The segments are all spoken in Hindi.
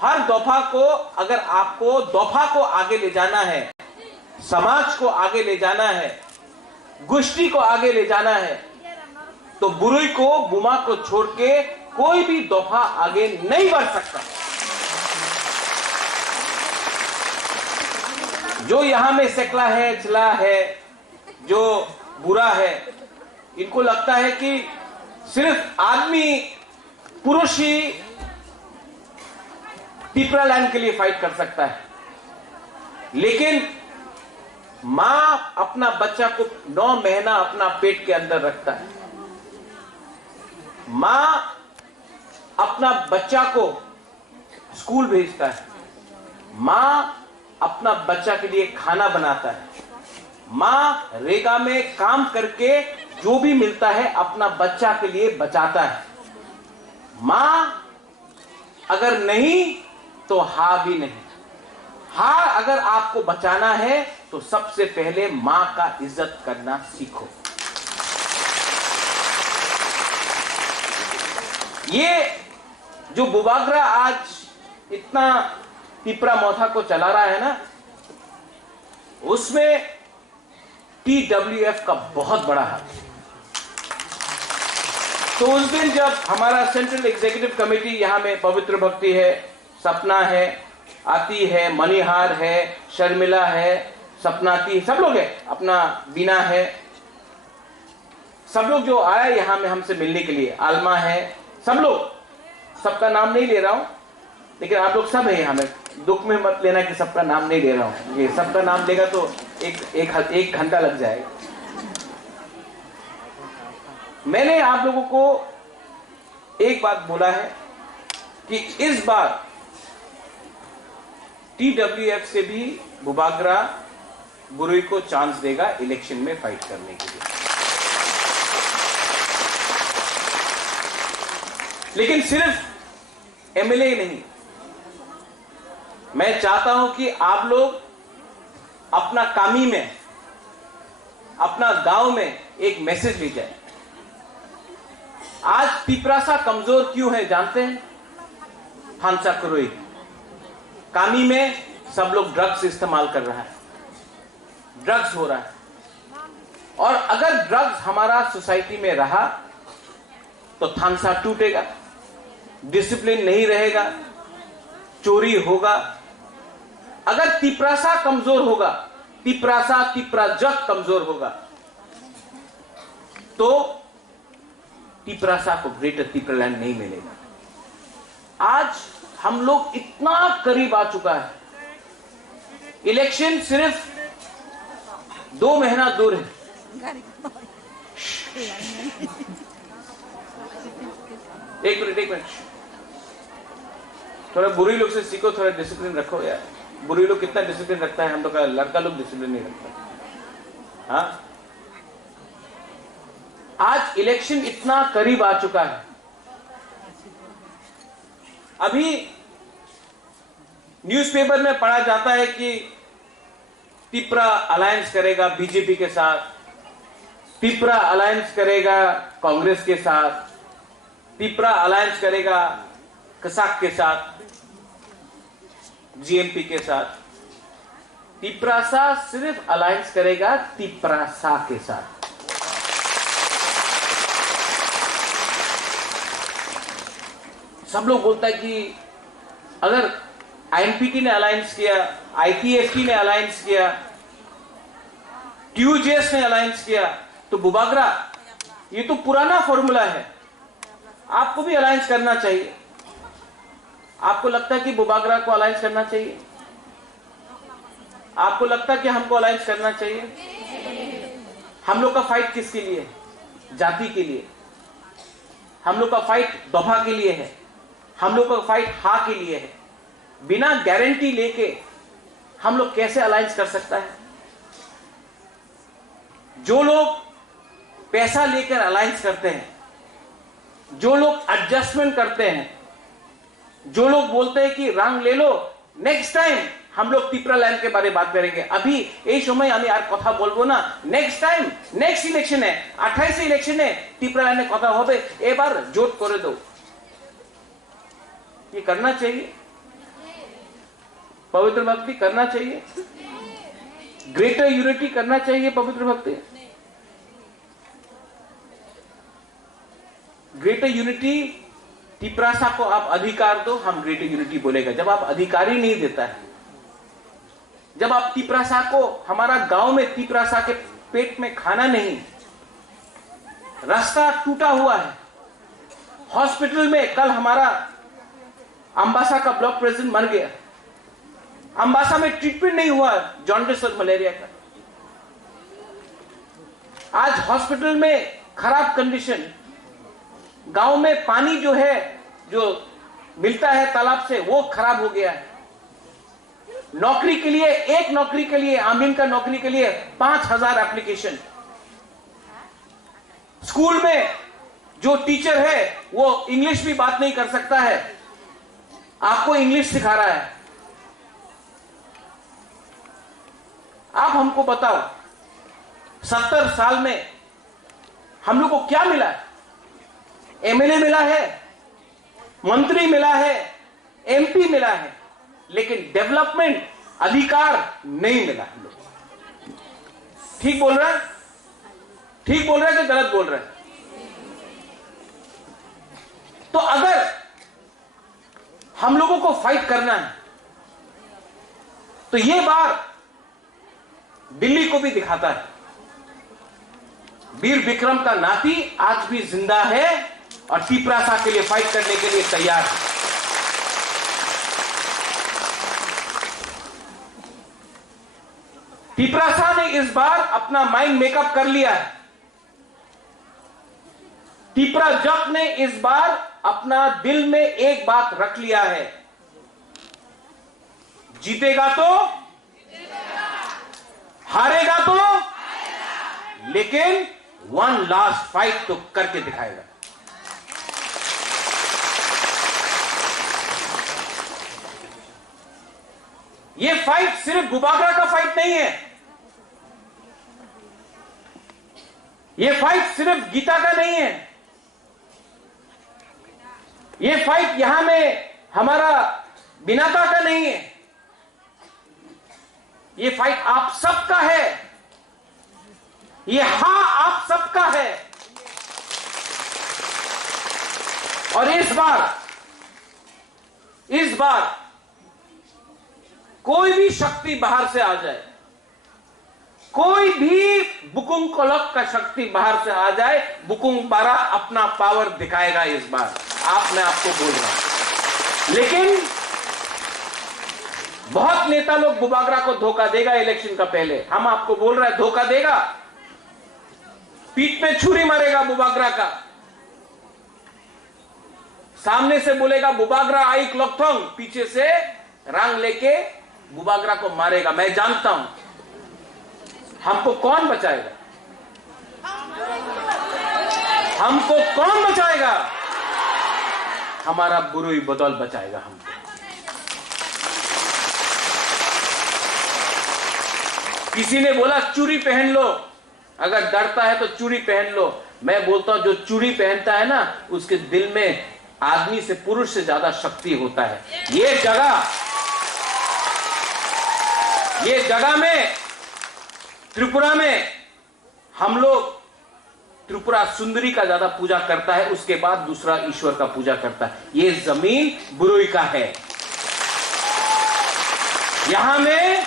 हर दफा को, अगर आपको दफा को आगे ले जाना है, समाज को आगे ले जाना है, गोष्ठी को आगे ले जाना है, तो बुराई को, बुमा को छोड़ के कोई भी दफा आगे नहीं बढ़ सकता। जो यहां में सेकला है, चला है, जो बुरा है, इनको लगता है कि सिर्फ आदमी, पुरुष ही पिपरा लैंड के लिए फाइट कर सकता है। लेकिन मां अपना बच्चा को 9 महीना अपना पेट के अंदर रखता है, मां अपना बच्चा को स्कूल भेजता है, मां अपना बच्चा के लिए खाना बनाता है, मां रेगा में काम करके जो भी मिलता है अपना बच्चा के लिए बचाता है। मां अगर नहीं तो हा भी नहीं। हा अगर आपको बचाना है तो सबसे पहले मां का इज्जत करना सीखो। ये जो बुबागरा आज इतना पिपरा मोथा को चला रहा है ना, उसमें TWF का बहुत बड़ा हाथ। तो उस दिन जब हमारा सेंट्रल एग्जीक्यूटिव कमेटी, यहां में पवित्र भक्ति है, सपना है, आती है, मणिहार है, शर्मिला है, सपनाती, सब लोग है, अपना बीना है, सब लोग जो आया यहां में हमसे मिलने के लिए, आलमा है, सब लोग, सबका नाम नहीं ले रहा हूं, लेकिन आप लोग सब है यहां में, दुख में मत लेना कि सबका नाम नहीं ले रहा हूं। ये सबका नाम लेगा तो एक घंटा लग जाएगा। मैंने आप लोगों को एक बात बोला है कि इस बार TWF से भी बुबागरा बुरुई को चांस देगा इलेक्शन में फाइट करने के लिए। लेकिन सिर्फ MLA नहीं, मैं चाहता हूं कि आप लोग अपना कामी में, अपना गांव में एक मैसेज ले जाए। आज पिपरासा कमजोर क्यों है जानते हैं? थानसा कुरुई कामी में सब लोग ड्रग्स इस्तेमाल कर रहा है, ड्रग्स हो रहा है, और अगर ड्रग्स हमारा सोसाइटी में रहा तो थानसा टूटेगा, डिसिप्लिन नहीं रहेगा, चोरी होगा। अगर तिपरासा कमजोर होगा, तिपराजक कमजोर होगा, तो तिपरासा को ग्रेटर तिपरालैंड नहीं मिलेगा। आज हम लोग इतना करीब आ चुका है, इलेक्शन सिर्फ 2 महीना दूर है। एक मिनट, थोड़ा बुरी लोग से सीखो, थोड़ा डिसिप्लिन रखो यार। बुरी लोग कितना डिसिप्लिन रखता है, हम लोग का लड़का लोग डिसिप्लिन नहीं रखता। हाँ, आज इलेक्शन इतना करीब आ चुका है। अभी न्यूज़पेपर में पढ़ा जाता है कि पिपरा अलायंस करेगा बीजेपी के साथ, पिपरा अलायंस करेगा कांग्रेस के साथ, पिपरा अलायंस करेगा कसाक के साथ, GMP के साथ। तिपरासा सिर्फ अलायंस करेगा तिपरासा के साथ। सब लोग बोलता है कि अगर IMPT ने अलायंस किया, IPFT ने अलायंस किया, TUJS ने अलायंस किया, तो बुबागरा ये तो पुराना फॉर्मूला है, आपको भी अलायंस करना चाहिए। आपको लगता है कि बुबागरा को अलायंस करना चाहिए? आपको लगता है कि हमको अलायंस करना चाहिए? हम लोग का फाइट किसके लिए है? जाति के लिए। हम लोग का फाइट दफा के लिए है, हम लोग का फाइट हा के लिए है। बिना गारंटी लेके हम लोग कैसे अलायंस कर सकता है? जो लोग पैसा लेकर अलायंस करते हैं, जो लोग एडजस्टमेंट करते हैं, जो लोग बोलते हैं कि रंग ले लो, नेक्स्ट टाइम हम लोग तिपरा लैंड के बारे में बात करेंगे। अभी এই সময় আমি আর কথা বলবো না, নেক্সট টাইম নেক্সট ইলেকশনে 28 ইলেকশনে तिपरा लैंड में কথা হবে, এবার জোট করে दो। ये करना चाहिए। पवित्र भक्ति करना चाहिए, ग्रेटर यूनिटी करना चाहिए, पवित्र भक्ति। ग्रेटर यूनिटी, तिपरासा को आप अधिकार दो, हम ग्रेटर यूनिटी बोलेगा। जब आप अधिकार ही नहीं देता है, जब आप तिपरासा को, हमारा गांव में तिपरासा के पेट में खाना नहीं, रास्ता टूटा हुआ है, हॉस्पिटल में कल हमारा अंबासा का ब्लॉक प्रेसिडेंट मर गया, अंबासा में ट्रीटमेंट नहीं हुआ जॉन्डिस और मलेरिया का, आज हॉस्पिटल में खराब कंडीशन, गांव में पानी जो है, जो मिलता है तालाब से, वो खराब हो गया है। नौकरी के लिए, एक नौकरी के लिए, आमीन का नौकरी के लिए 5000 एप्लीकेशन। स्कूल में जो टीचर है वो इंग्लिश भी बात नहीं कर सकता है, आपको इंग्लिश सिखा रहा है। आप हमको बताओ 70 साल में हम लोग को क्या मिला है? एमएलए मिला है, मंत्री मिला है, एमपी मिला है, लेकिन डेवलपमेंट, अधिकार नहीं मिला हम लोग। ठीक बोल रहा है? ठीक बोल रहा है कि गलत बोल रहा है? तो अगर हम लोगों को फाइट करना है तो यह बार दिल्ली को भी दिखाता है, वीर विक्रम का नाती आज भी जिंदा है और तिपरासा के लिए फाइट करने के लिए तैयार है। तिपरासा ने इस बार अपना माइंड मेकअप कर लिया है। तिपराजक ने इस बार अपना दिल में एक बात रख लिया है, जीतेगा तो हारेगा तो, लेकिन वन लास्ट फाइट तो करके दिखाएगा। यह फाइट सिर्फ बुबागरा का फाइट नहीं है, यह फाइट सिर्फ गीता का नहीं है, यह फाइट यहां में हमारा बिनाता का नहीं है, यह फाइट आप सबका है, यह हां आप सबका है। और इस बार कोई भी शक्ति बाहर से आ जाए, कोई भी बुकुंग कोलक का शक्ति बाहर से आ जाए, बुकुंग बारा अपना पावर दिखाएगा इस बार। मैं आपको बोल रहा हूं, लेकिन बहुत नेता लोग बुबागरा को धोखा देगा इलेक्शन का पहले। हम आपको बोल रहे हैं धोखा देगा, पीठ पे छुरी मारेगा बुबागरा का, सामने से बोलेगा बुबागरा आई क्लॉकथोंग, पीछे से रंग लेके बुबागरा को मारेगा। मैं जानता हूं हमको कौन बचाएगा, हमको कौन बचाएगा? हमारा बुरुई बदौल बचाएगा हमको। किसी ने बोला चूड़ी पहन लो, अगर डरता है तो चूड़ी पहन लो। मैं बोलता हूं जो चूड़ी पहनता है ना, उसके दिल में आदमी से, पुरुष से ज्यादा शक्ति होता है। ये जगह में त्रिपुरा में हम लोग त्रिपुरा सुंदरी का ज्यादा पूजा करता है, उसके बाद दूसरा ईश्वर का पूजा करता है। ये जमीन बुरुई का है, यहां में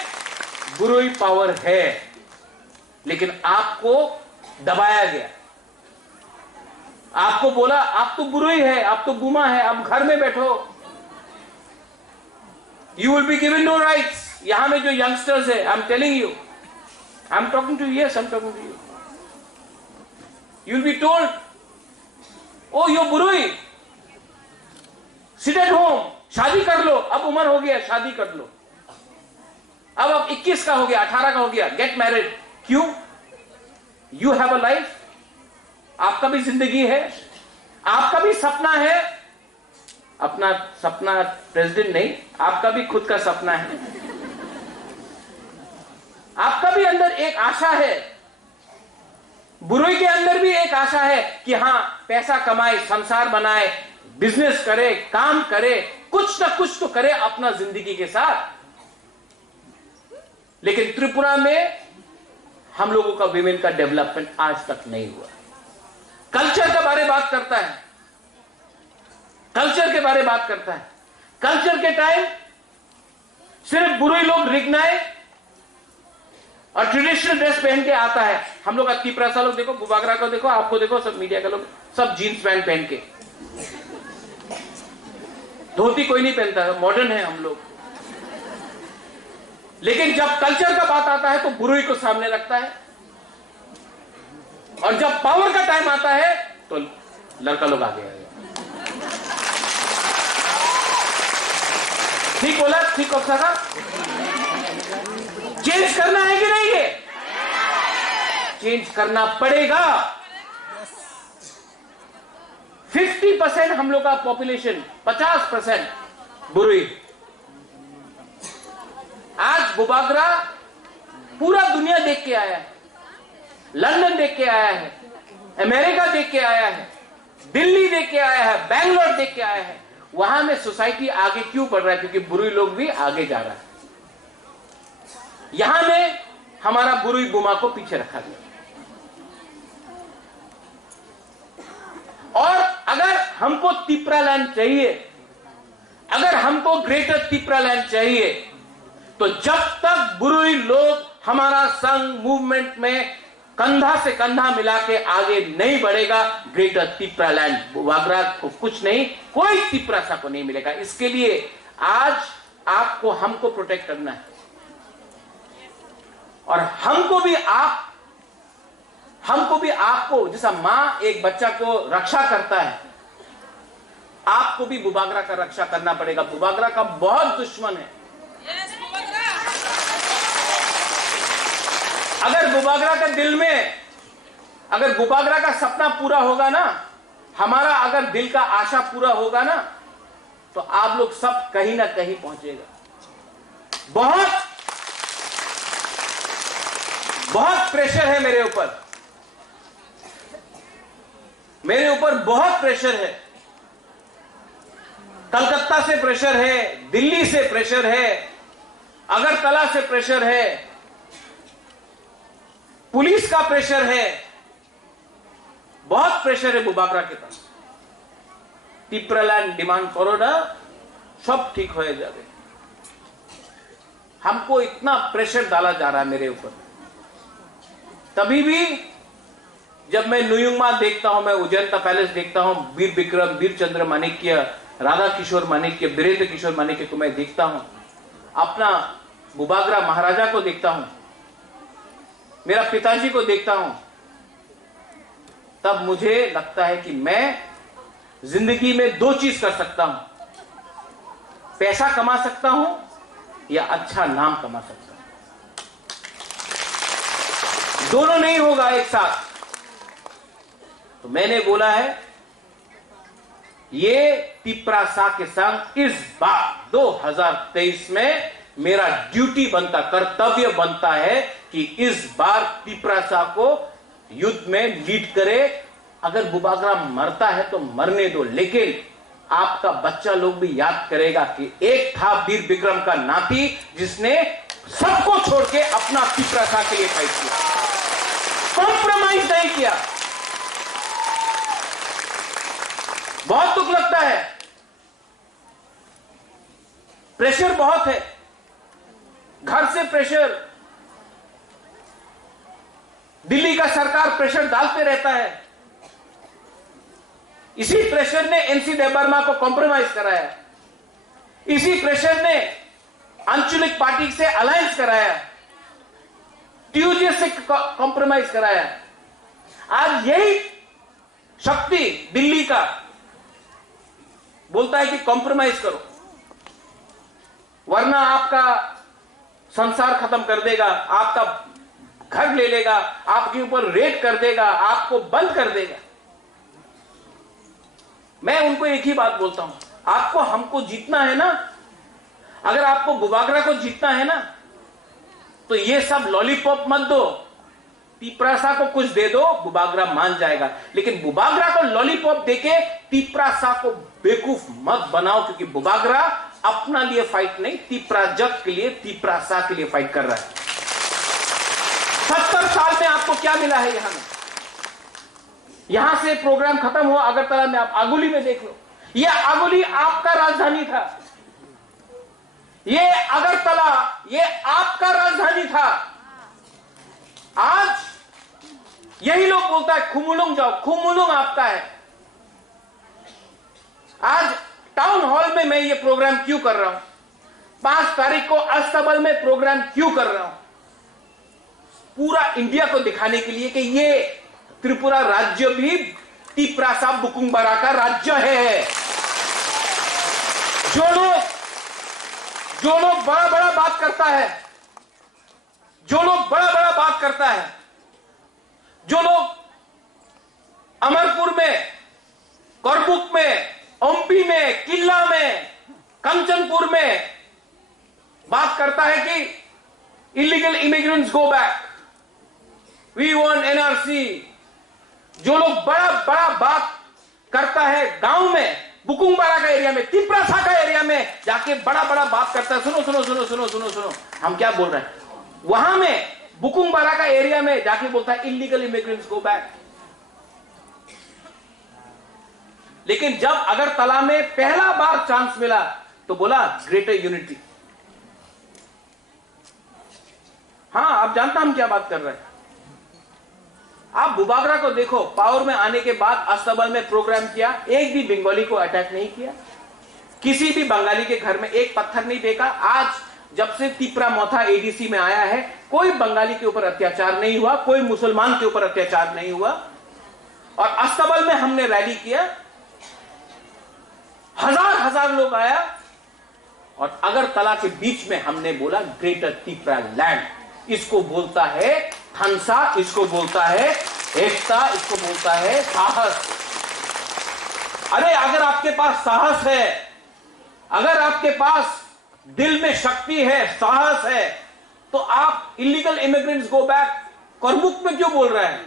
बुरुई पावर है, लेकिन आपको दबाया गया, आपको बोला आप तो बुरुई है, आप तो गुमा है, आप घर में बैठो, you will be given no rights. यहां में जो यंगस्टर्स है, I am telling you, I am talking to you, yes I am talking to you, you will be told, oh you're बुरुई, sit at home, शादी कर लो, अब उम्र हो गया, शादी कर लो, अब 21 का हो गया, 18 का हो गया, get married। क्यों? you have a life, आपका भी जिंदगी है, आपका भी सपना है, अपना सपना प्रेसिडेंट नहीं, आपका भी खुद का सपना है, आपका भी अंदर एक आशा है, बुरुई के अंदर भी एक आशा है कि हां पैसा कमाए, संसार बनाए, बिजनेस करे, काम करे, कुछ ना कुछ तो करे अपना जिंदगी के साथ। लेकिन त्रिपुरा में हम लोगों का विमेन का डेवलपमेंट आज तक नहीं हुआ। कल्चर के बारे में बात करता है, कल्चर के बारे में बात करता है। कल्चर के टाइम सिर्फ बुरे लोग रिगनाए और ट्रेडिशनल ड्रेस पहन के आता है। हम लोग तिपरासा लोग देखो, बुबागरा को देखो, आपको देखो, सब मीडिया के लोग सब जीन्स पैंट पहन के, धोती कोई नहीं पहनता है, मॉडर्न है हम लोग। लेकिन जब कल्चर का बात आता है तो बुराई को सामने रखता है, और जब पावर का टाइम आता है तो लड़का लोग आगे आएगा। ठीक बोला, ठीक हो सका? चेंज करना है कि नहीं? ये चेंज करना पड़ेगा। 50% हम लोग का पॉपुलेशन, 50% बुरी। आज बुबागरा पूरा दुनिया देख के आया है, लंदन देख के आया है, अमेरिका देख के आया है, दिल्ली देख के आया है, बैंगलोर देख के आया है। वहां में सोसाइटी आगे क्यों बढ़ रहा है? क्योंकि बुरी लोग भी आगे जा रहा है। यहां में हमारा बुरी बुमा को पीछे रखा गया। और अगर हमको तिपरा लैंड चाहिए, अगर हमको ग्रेटर तिपरा लैंड चाहिए, तो जब तक बुरी लोग हमारा संघ मूवमेंट में कंधा से कंधा मिला के आगे नहीं बढ़ेगा, ग्रेटर तिपरा लैंड बुबागरा को कुछ नहीं, कोई तिपरासा को नहीं मिलेगा। इसके लिए आज आपको हमको प्रोटेक्ट करना है, और हमको भी आपको जैसा मां एक बच्चा को रक्षा करता है, आपको भी बुबागरा का रक्षा करना पड़ेगा। बुबागरा का बहुत दुश्मन है। अगर बुबागरा का दिल में, अगर बुबागरा का सपना पूरा होगा ना, हमारा अगर दिल का आशा पूरा होगा ना, तो आप लोग सब कहीं ना कहीं पहुंचेगा। बहुत प्रेशर है मेरे ऊपर बहुत प्रेशर है। कलकत्ता से प्रेशर है, दिल्ली से प्रेशर है, अगरतला से प्रेशर है, पुलिस का प्रेशर है, बहुत प्रेशर है बुबागरा के पास। तिपरा लैंड डिमांड करो ना, सब ठीक हो जाए। हमको इतना प्रेशर डाला जा रहा है मेरे ऊपर। तभी भी जब मैं नुयुमा देखता हूं, मैं उजैनता पैलेस देखता हूं, वीर विक्रम, वीर चंद्र माणिक्य, राधा किशोर माणिक्य, वीरेंद्र किशोर माणिक्य को मैं देखता हूं, अपना बुबागरा महाराजा को देखता हूं, मेरा पिताजी को देखता हूं, तब मुझे लगता है कि मैं जिंदगी में दो चीज कर सकता हूं, पैसा कमा सकता हूं या अच्छा नाम कमा सकता हूं। दोनों नहीं होगा एक साथ। तो मैंने बोला है, ये तिपरासा के संग इस बार 2023 में मेरा ड्यूटी बनता, कर्तव्य बनता है कि इस बार तिपरासा को युद्ध में लीड करे। अगर बुबागरा मरता है तो मरने दो, लेकिन आपका बच्चा लोग भी याद करेगा कि एक था वीर विक्रम का नाती जिसने सबको छोड़ के अपना तिपरासा के लिए फाइट किया, कॉम्प्रोमाइज नहीं किया। बहुत दुख लगता है, प्रेशर बहुत है, घर से प्रेशर, दिल्ली का सरकार प्रेशर डालते रहता है। इसी प्रेशर ने एनसी देबबर्मा को कॉम्प्रोमाइज कराया, इसी प्रेशर ने आंचलिक पार्टी से अलायंस कराया, टीयूजे से कॉम्प्रोमाइज कराया। आज यही शक्ति दिल्ली का बोलता है कि कॉम्प्रोमाइज करो, वरना आपका संसार खत्म कर देगा, आपका घर ले लेगा, आपके ऊपर रेड कर देगा, आपको बंद कर देगा। मैं उनको एक ही बात बोलता हूं, आपको हमको जीतना है ना, अगर आपको बुबागरा को जीतना है ना, तो ये सब लॉलीपॉप मत दो, तिपरासा को कुछ दे दो, बुबागरा मान जाएगा। लेकिन बुबागरा को लॉलीपॉप देके तिपरासा को बेवकूफ मत बनाओ, क्योंकि बुबागरा अपना लिए फाइट नहीं, तिपराजक के लिए, तिपरासा के लिए फाइट कर रहा है। 70 साल में आपको क्या मिला है यहां में? यहां से प्रोग्राम खत्म हुआ अगरतला में, आप आगुली में देख लो, यह आगुली आपका राजधानी था, ये अगरतला ये आपका राजधानी था। आज यही लोग बोलता है खुमुलुंग जाओ, खुमुलुंग आपका है। आज टाउन हॉल में मैं ये प्रोग्राम क्यों कर रहा हूं? 5 तारीख को अस्तबल में प्रोग्राम क्यों कर रहा हूं? पूरा इंडिया को दिखाने के लिए कि ये त्रिपुरा राज्य भी तिप्रासा बुकुंबारा का राज्य है। जो लोग बड़ा बड़ा बात करता है, जो लोग बड़ा बड़ा बात करता है, जो लोग अमरपुर में, करबुक में, ओम्पी में, किल्ला में, कंचनपुर में बात करता है कि illegal immigrants go back, we want NRC, जो लोग बड़ा बड़ा बात करता है गांव में, बुकुंबारा का एरिया में, तिप्रासा का एरिया में जाके बड़ा बड़ा बात करता है, सुनो सुनो सुनो सुनो सुनो सुनो हम क्या बोल रहे हैं, वहां में बुकुंबारा का एरिया में जाके बोलता है इलीगल इमिग्रेंट्स गो बैक। लेकिन जब अगरतला में पहला बार चांस मिला तो बोला ग्रेटर यूनिटी। हां, आप जानता हम क्या बात कर रहे हैं। आप बुबागरा को देखो, पावर में आने के बाद अस्तबल में प्रोग्राम किया, एक भी बंगाली को अटैक नहीं किया, किसी भी बंगाली के घर में एक पत्थर नहीं फेंका। आज जब से तिप्रा मोथा एडीसी में आया है, कोई बंगाली के ऊपर अत्याचार नहीं हुआ, कोई मुसलमान के ऊपर अत्याचार नहीं हुआ। और अस्तबल में हमने रैली किया, हजार लोग आया, और अगरतला के बीच में हमने बोला ग्रेटर तिप्रा लैंड। इसको बोलता है हंसा, इसको बोलता है एकता, इसको बोलता है साहस। अरे अगर आपके पास साहस है, अगर आपके पास दिल में शक्ति है, साहस है, तो आप इलीगल इमिग्रेंट्स गो बैक करमुक में क्यों बोल रहे हैं?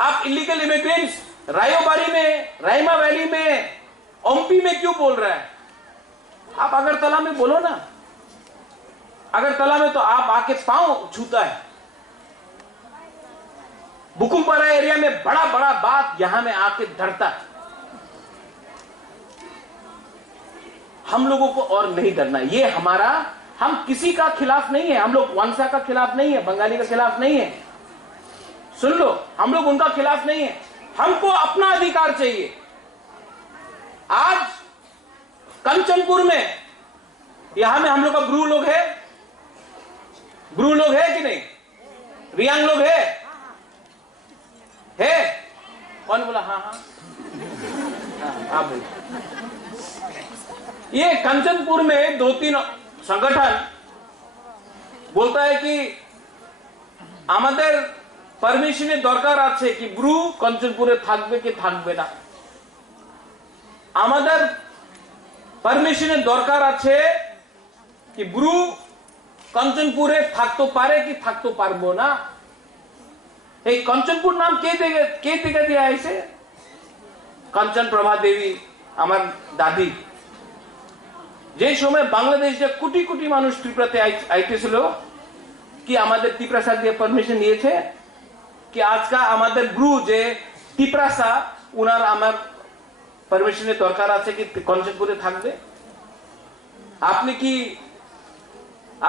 आप इलीगल इमिग्रेंट्स रायोबारी में, रायमा वैली में, ओम्पी में क्यों बोल रहे हैं? आप अगरतला में बोलो ना। अगरतला में तो आप आके पांव छूता है, बुकुंबारा एरिया में बड़ा बड़ा बात यहां में आके धरता है। हम लोगों को और नहीं डरना, ये हमारा, हम किसी का खिलाफ नहीं है, हम लोग वंशा का खिलाफ नहीं है, बंगाली का खिलाफ नहीं है, सुन लो, हम लोग उनका खिलाफ नहीं है, हमको अपना अधिकार चाहिए। आज कंचनपुर में, यहां में हम लोग का ब्रू लोग है, ब्रू लोग है कि नहीं, रियांग लोग है कौन बोला? हाँ हाँ आप बोलिए। ये कंचनपुर में 2-3 संगठन बोलता है कि আমাদের পারমিশনের দরকার আছে কি ব্রু कंचनपुरे থাকবে কি থাকবে না, আমাদের পারমিশনের দরকার আছে কি ব্রু कंचनपुरे থাকতে পারে কি থাকতে পারবো না। এই कंचनपुर नाम কে থেকে दिया ऐसे? कंचन प्रभा देवी আমার দাদি, যে সময় বাংলাদেশে কোটি কোটি মানুষ ত্রিপুরাতে আইতেছিল, কি আমাদের ত্রিপুরাসা দিয়ে পারমিশন নিয়েছে কি আজকা আমাদের ব্রু যে ত্রিপুরাসা উনার আমার পারমিশনের দরকার আছে কি कंचनपुरे থাকবে?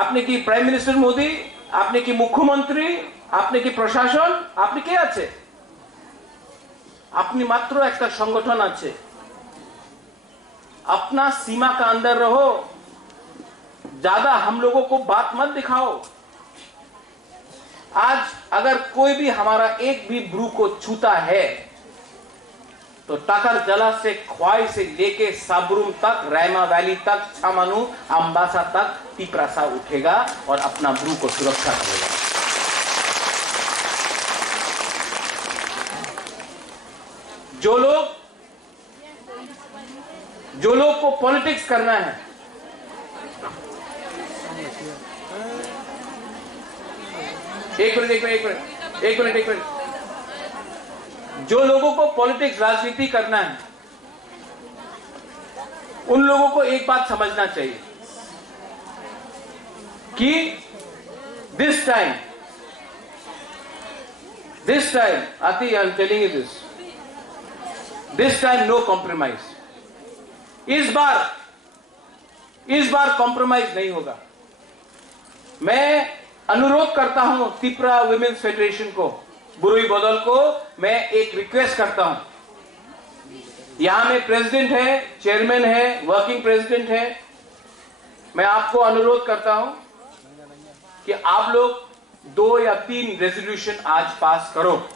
আপনি কি প্রাইম মিনিস্টার মোদি, আপনি কি মুখ্যমন্ত্রী, আপনি কি প্রশাসন, আপনি কে আছে? আপনি মাত্র একটা সংগঠন আছে। अपना सीमा का अंदर रहो, ज्यादा हम लोगों को बात मत दिखाओ। आज अगर कोई भी हमारा एक भी ब्रू को छूता है तो टाकर जला से ख्वाई से लेके साबरूम तक, रैमा वैली तक, छामानू, अंबासा तक तिप्रासा उठेगा और अपना ब्रू को सुरक्षा करेगा। जो लोग को पॉलिटिक्स करना है, एक मिनट, जो लोगों को पॉलिटिक्स राजनीति करना है, उन लोगों को एक बात समझना चाहिए कि this time This time, Ati, I am telling you this. This time no compromise. इस बार कॉम्प्रोमाइज नहीं होगा। मैं अनुरोध करता हूं त्रिपुरा वुमेन्स फेडरेशन को, बुरुई बदल को मैं एक रिक्वेस्ट करता हूं। यहां में प्रेसिडेंट है, चेयरमैन है, वर्किंग प्रेसिडेंट है। मैं आपको अनुरोध करता हूं कि आप लोग 2 या 3 रेजोल्यूशन आज पास करो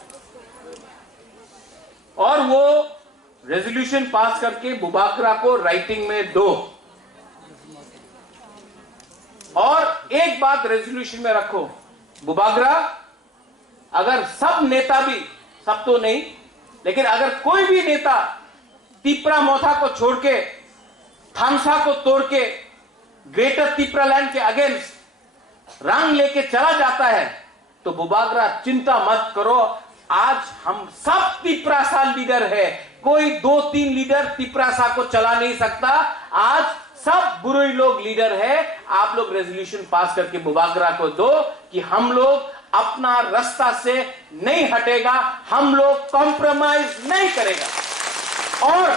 और वो रेजोल्यूशन पास करके बुबागरा को राइटिंग में दो। और एक बात रेजोल्यूशन में रखो, बुबागरा अगर सब नेता भी, सब तो नहीं, लेकिन अगर कोई भी नेता तिप्रा मोथा को छोड़ के, थामसा को तोड़ के, ग्रेटर तिप्रा लैंड के अगेंस्ट रंग लेके चला जाता है, तो बुबागरा चिंता मत करो, आज हम सब तिप्रासा लीडर है, कोई 2-3 लीडर तिप्रासा को चला नहीं सकता। आज सब बुरुई लोग लीडर है। आप लोग रेजोल्यूशन पास करके बुबागरा को दो कि हम लोग अपना रास्ता से नहीं हटेगा, हम लोग कॉम्प्रोमाइज नहीं करेगा। और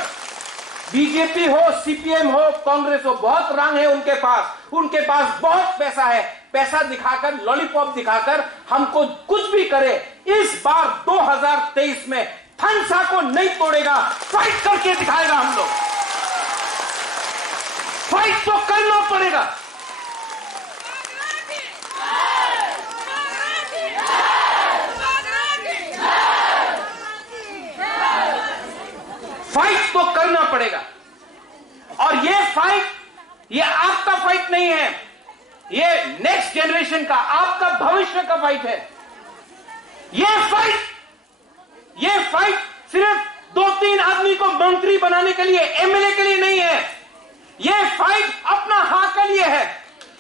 बीजेपी हो, सीपीएम हो, कांग्रेस हो, बहुत रंग है उनके पास बहुत पैसा है। पैसा दिखाकर, लॉलीपॉप दिखाकर हमको कुछ भी करे। इस बार 2023 में थामसा को नहीं तोड़ेगा, फाइट करके दिखाएगा। हम लोग फाइट तो करना पड़ेगा। फाइट तो करना पड़ेगा। और ये फाइट, ये आपका फाइट नहीं है, ये नेक्स्ट जनरेशन का, आपका भविष्य का फाइट है। ये फाइट सिर्फ 2-3 आदमी को मंत्री बनाने के लिए, एमएलए के लिए नहीं है। ये फाइट अपना हक के लिए है,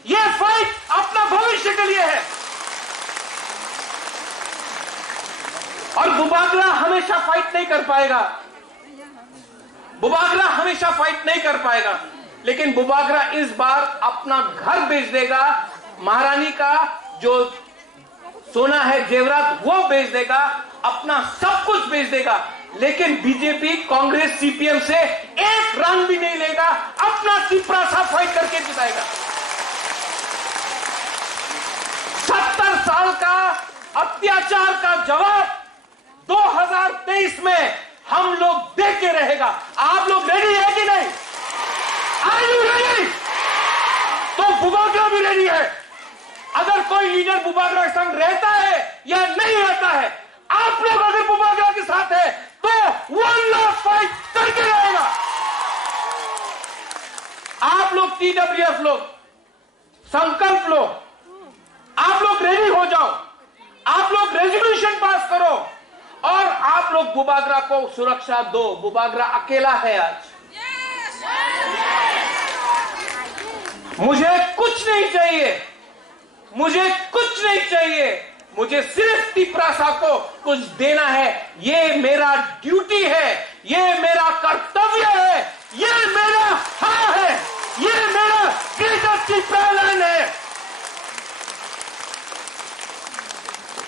ये फाइट अपना भविष्य के लिए है। और बुबागरा हमेशा फाइट नहीं कर पाएगा, बुबागरा हमेशा फाइट नहीं कर पाएगा, लेकिन बुबागरा इस बार अपना घर बेच देगा, महारानी का जो सोना है, जेवरात, वो बेच देगा, अपना सब कुछ बेच देगा, लेकिन बीजेपी, कांग्रेस, सीपीएम से एक रन भी नहीं लेगा, अपना तिप्रासा फाइट करके जिताएगा। 70 साल का अत्याचार का जवाब 2023 में हम लोग दे के रहेगा। आप लोग रेडी है कि नहीं? Are you ready? तो बुबागरा भी रेडी है। अगर कोई लीडर बुबागरा के संग रहता है या नहीं रहता है, आप लोग अगर बुबागरा के साथ है तो 1 लाख फाइट करके रहेगा। आप लोग टीडब्ल्यूएफ लोग संकल्प लो, आप लोग रेडी हो जाओ, आप लोग रेजोल्यूशन पास करो और आप लोग बुबागरा को सुरक्षा दो। बुबागरा अकेला है आज। मुझे कुछ नहीं चाहिए, मुझे कुछ नहीं चाहिए, मुझे सिर्फ तिप्रासा को कुछ देना है। ये मेरा ड्यूटी है, ये मेरा कर्तव्य है, ये मेरा हक है, ये मेरा ग्रेटर तिप्रा लैंड है।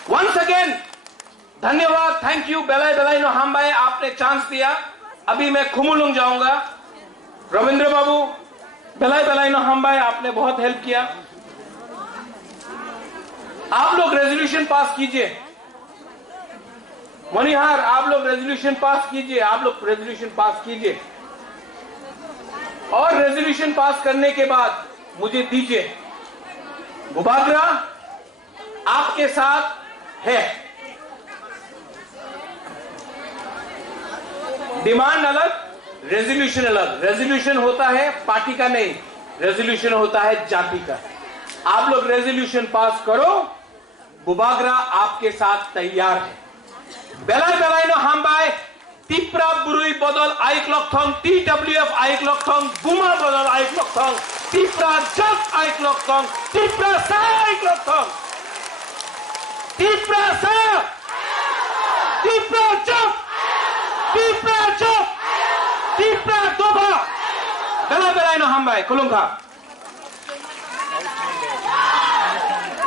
वंस अगेन धन्यवाद, थैंक यू बेलाई बेलाई नो हम भाई, आपने चांस दिया। अभी मैं खुमुलुंग जाऊंगा। रविंद्र बाबू, बेलाई बेलाई नो हम भाई, आपने बहुत हेल्प किया। आप लोग रेजोल्यूशन पास कीजिए। मनिहार, आप लोग रेजोल्यूशन पास कीजिए, आप लोग रेजोल्यूशन पास कीजिए और रेजोल्यूशन पास करने के बाद मुझे दीजिए। बुबागरा आपके साथ है। डिमांड अलग, रेजोल्यूशन अलग। रेजोल्यूशन होता है पार्टी का नहीं, रेजोल्यूशन होता है जाति का। आप लोग रेजोल्यूशन पास करो, बुबागरा आपके साथ तैयार है। बेलाई बेलाई नो हम बाय तिप्रा बुरुई बदल आइक लक्षण, टीडब्ल्यूएफ आइक लक्षण, गुमा बदल आइक लक्षण, तिप्रा जस आइक लक्षण, तिप्रा सा आइक लक्षण, तिप्रा सा, तिप्रा जस, तिप्रा जस, तिप्रा दोभा। बेलाई बेलाई नो हम बाय कुलुंगा।